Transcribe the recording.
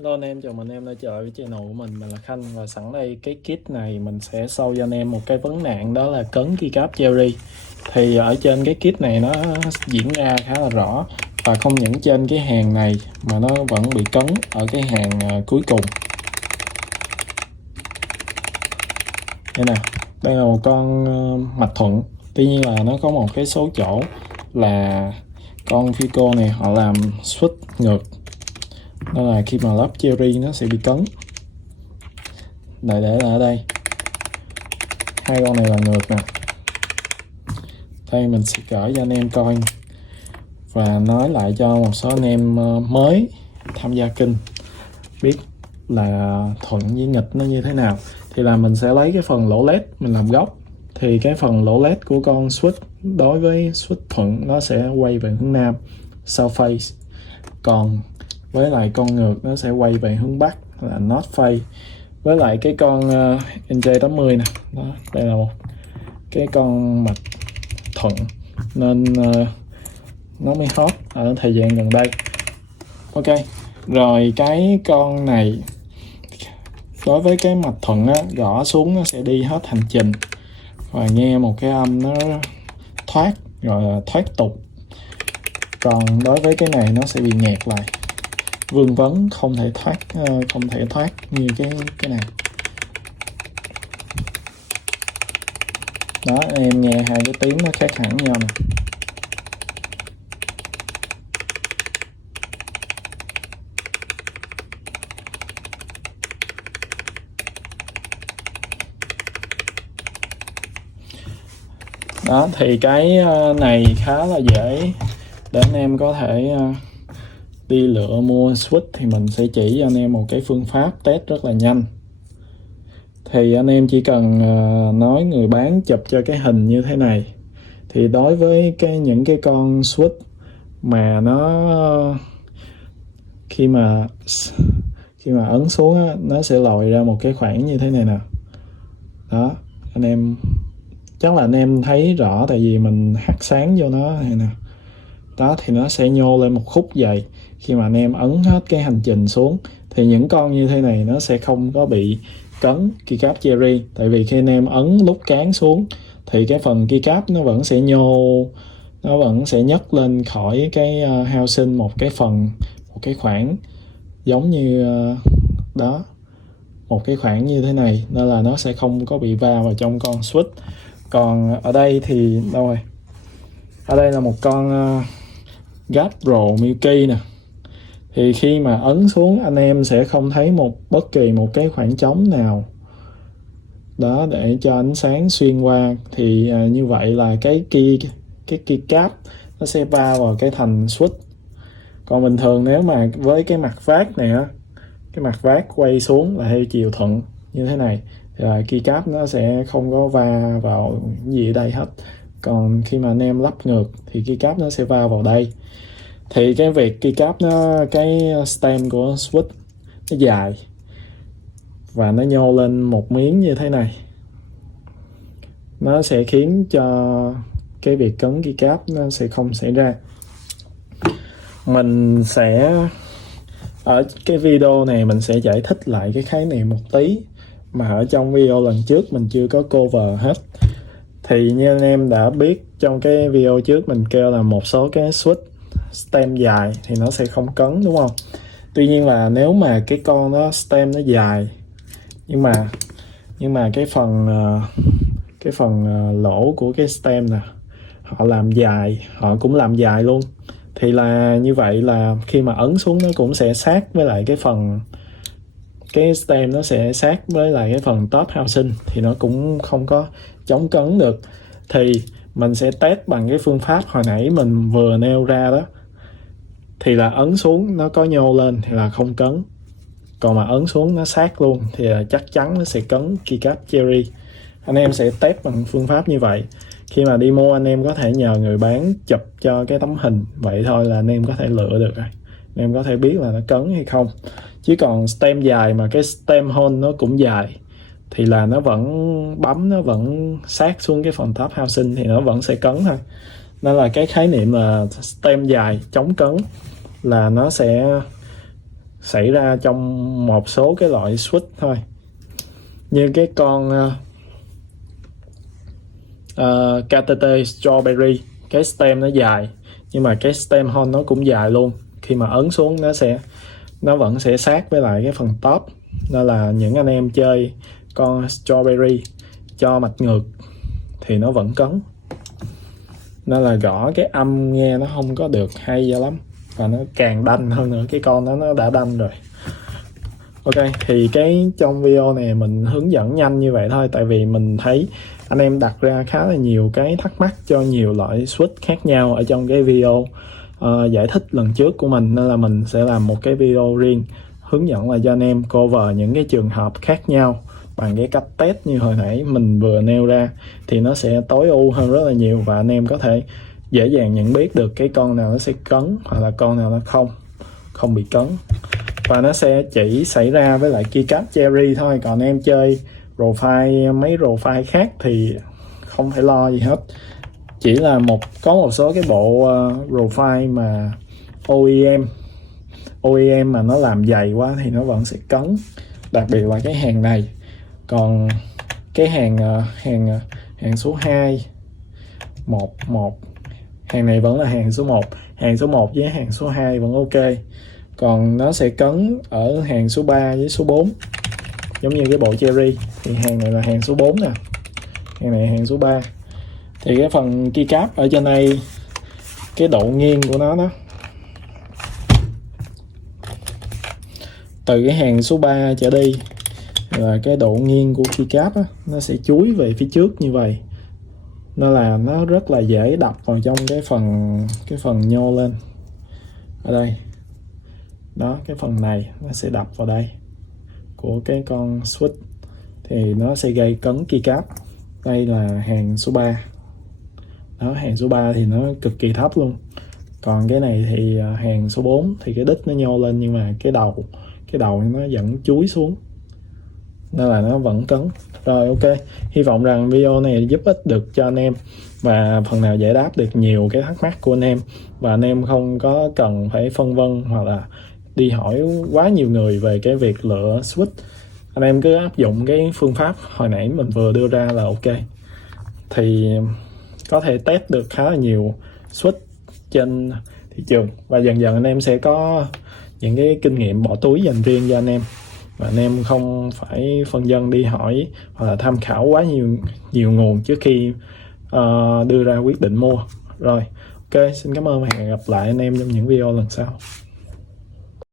Hello anh em, chào mừng anh em đã trở với channel của mình là Khanh. Và sẵn đây cái kit này mình sẽ show cho anh em một cái vấn nạn, đó là cấn keycap Cherry. Thì ở trên cái kit này nó diễn ra khá là rõ, và không những trên cái hàng này mà nó vẫn bị cấn ở cái hàng cuối cùng. Đây nè, đây là một con mạch thuận. Tuy nhiên là nó có một cái số chỗ là con Fico này họ làm switch ngược, đó là khi mà lắp Cherry nó sẽ bị cấn. Để là ở đây, hai con này là ngược nè. Đây mình sẽ gửi cho anh em coi và nói lại cho một số anh em mới tham gia kênh biết là thuận với nghịch nó như thế nào. Thì là mình sẽ lấy cái phần lỗ led mình làm gốc. Thì cái phần lỗ led của con switch đối với switch thuận nó sẽ quay về hướng nam, south face. Còn với lại con ngược nó sẽ quay về hướng bắc, là north face. Với lại cái con NJ80 nè, đó, đây là một cái con mạch thuận nên nó mới hot ở thời gian gần đây. Ok, rồi cái con này đối với cái mạch thuận á, gõ xuống nó sẽ đi hết hành trình và nghe một cái âm nó thoát, gọi là thoát tục. Còn đối với cái này nó sẽ bị nghẹt lại, vương vấn, không thể thoát như cái này. Đó, em nghe hai cái tiếng nó khác hẳn nhau nè. Đó, thì cái này khá là dễ để anh em có thể đi lựa mua switch. Thì mình sẽ chỉ cho anh em một cái phương pháp test rất là nhanh. Thì anh em chỉ cần nói người bán chụp cho cái hình như thế này. Thì đối với những cái con switch mà nó khi mà ấn xuống á, nó sẽ lòi ra một cái khoảng như thế này nè. Đó, anh em chắc là anh em thấy rõ tại vì mình hắt sáng vô nó này nè. Đó, thì nó sẽ nhô lên một khúc dày. Khi mà anh em ấn hết cái hành trình xuống thì những con như thế này nó sẽ không có bị cấn keycap Cherry. Tại vì khi anh em ấn nút cán xuống thì cái phần keycap nó vẫn sẽ nhô, nó vẫn sẽ nhấc lên khỏi cái housing một cái khoảng giống như đó, một cái khoảng như thế này, nên là nó sẽ không có bị va vào trong con switch. Còn ở đây thì đâu rồi, ở đây là một con Gap Pro Milky nè. Thì khi mà ấn xuống anh em sẽ không thấy bất kỳ một cái khoảng trống nào đó để cho ánh sáng xuyên qua. Thì như vậy là cái keycap nó sẽ va vào cái thành switch. Còn bình thường nếu mà với cái mặt vát này á, cái mặt vát quay xuống là theo chiều thuận như thế này, thì là keycap nó sẽ không có va vào gì ở đây hết. Còn khi mà anh em lắp ngược thì keycap nó sẽ va vào đây. Thì cái việc keycap cái stem của switch nó dài và nó nhô lên một miếng như thế này, nó sẽ khiến cho cái việc cấn keycap nó sẽ không xảy ra. Mình sẽ ở cái video này mình sẽ giải thích lại cái khái niệm một tí mà ở trong video lần trước mình chưa có cover hết. Thì như anh em đã biết trong cái video trước mình kêu là một số cái switch stem dài thì nó sẽ không cấn, đúng không? Tuy nhiên là nếu mà cái con đó stem nó dài nhưng mà cái phần lỗ của cái stem nè họ làm dài, họ cũng làm dài luôn, thì là như vậy là khi mà ấn xuống nó cũng sẽ sát với lại cái stem, nó sẽ sát với lại cái phần top housing, thì nó cũng không có chống cấn được. Thì mình sẽ test bằng cái phương pháp hồi nãy mình vừa nêu ra đó. Thì là ấn xuống nó có nhô lên thì là không cấn, còn mà ấn xuống nó sát luôn thì là chắc chắn nó sẽ cấn keycap Cherry. Anh em sẽ test bằng phương pháp như vậy. Khi mà đi mua anh em có thể nhờ người bán chụp cho cái tấm hình, vậy thôi là anh em có thể lựa được rồi, anh em có thể biết là nó cấn hay không. Chứ còn stem dài mà cái stem hole nó cũng dài thì là nó vẫn bấm, nó vẫn sát xuống cái phần top housing thì nó vẫn sẽ cấn thôi. Nên là cái khái niệm là stem dài chống cấn là nó sẽ xảy ra trong một số cái loại switch thôi, như cái con KTT Strawberry, cái stem nó dài nhưng mà cái stem hone nó cũng dài luôn. Khi mà ấn xuống nó vẫn sẽ sát với lại cái phần top, nên là những anh em chơi con Strawberry cho mạch ngược thì nó vẫn cấn, nên là gõ cái âm nghe nó không có được hay cho lắm, và nó càng đanh hơn nữa. Cái con đó nó đã đanh rồi. Ok, thì cái trong video này mình hướng dẫn nhanh như vậy thôi, tại vì mình thấy anh em đặt ra khá là nhiều cái thắc mắc cho nhiều loại switch khác nhau ở trong cái video giải thích lần trước của mình, nên là mình sẽ làm một cái video riêng hướng dẫn lại cho anh em cover những cái trường hợp khác nhau bằng cái cách test như hồi nãy mình vừa nêu ra, thì nó sẽ tối ưu hơn rất là nhiều, và anh em có thể dễ dàng nhận biết được cái con nào nó sẽ cấn hoặc là con nào nó không bị cấn. Và nó sẽ chỉ xảy ra với lại keycap Cherry thôi, còn em chơi mấy profile khác thì không phải lo gì hết. Chỉ là có một số cái bộ profile mà OEM mà nó làm dày quá thì nó vẫn sẽ cấn, đặc biệt là cái hàng này. Còn cái hàng số 2 1 hàng này vẫn là hàng số 1, hàng số 1 với hàng số 2 vẫn ok. Còn nó sẽ cấn ở hàng số 3 với số 4, giống như cái bộ Cherry thì hàng này là hàng số 4 nè, hàng này hàng số 3. Thì cái phần keycap ở trên đây, cái độ nghiêng của nó đó, từ cái hàng số 3 trở đi là cái độ nghiêng của keycap á, nó sẽ chúi về phía trước như vậy, nên là nó rất là dễ đập vào trong cái phần nhô lên ở đây đó. Cái phần này nó sẽ đập vào đây của cái con switch thì nó sẽ gây cấn keycap. Đây là hàng số 3 đó, hàng số 3 thì nó cực kỳ thấp luôn. Còn cái này thì hàng số 4 thì cái đít nó nhô lên, nhưng mà cái đầu nó vẫn chúi xuống, nên là nó vẫn cấn. Rồi ok, hy vọng rằng video này giúp ích được cho anh em và phần nào giải đáp được nhiều cái thắc mắc của anh em, và anh em không có cần phải phân vân hoặc là đi hỏi quá nhiều người về cái việc lựa switch. Anh em cứ áp dụng cái phương pháp hồi nãy mình vừa đưa ra là ok, thì có thể test được khá là nhiều switch trên thị trường, và dần dần anh em sẽ có những cái kinh nghiệm bỏ túi dành riêng cho anh em, và anh em không phải phân vân đi hỏi hoặc là tham khảo quá nhiều nguồn trước khi đưa ra quyết định mua. Rồi ok, xin cảm ơn và hẹn gặp lại anh em trong những video lần sau.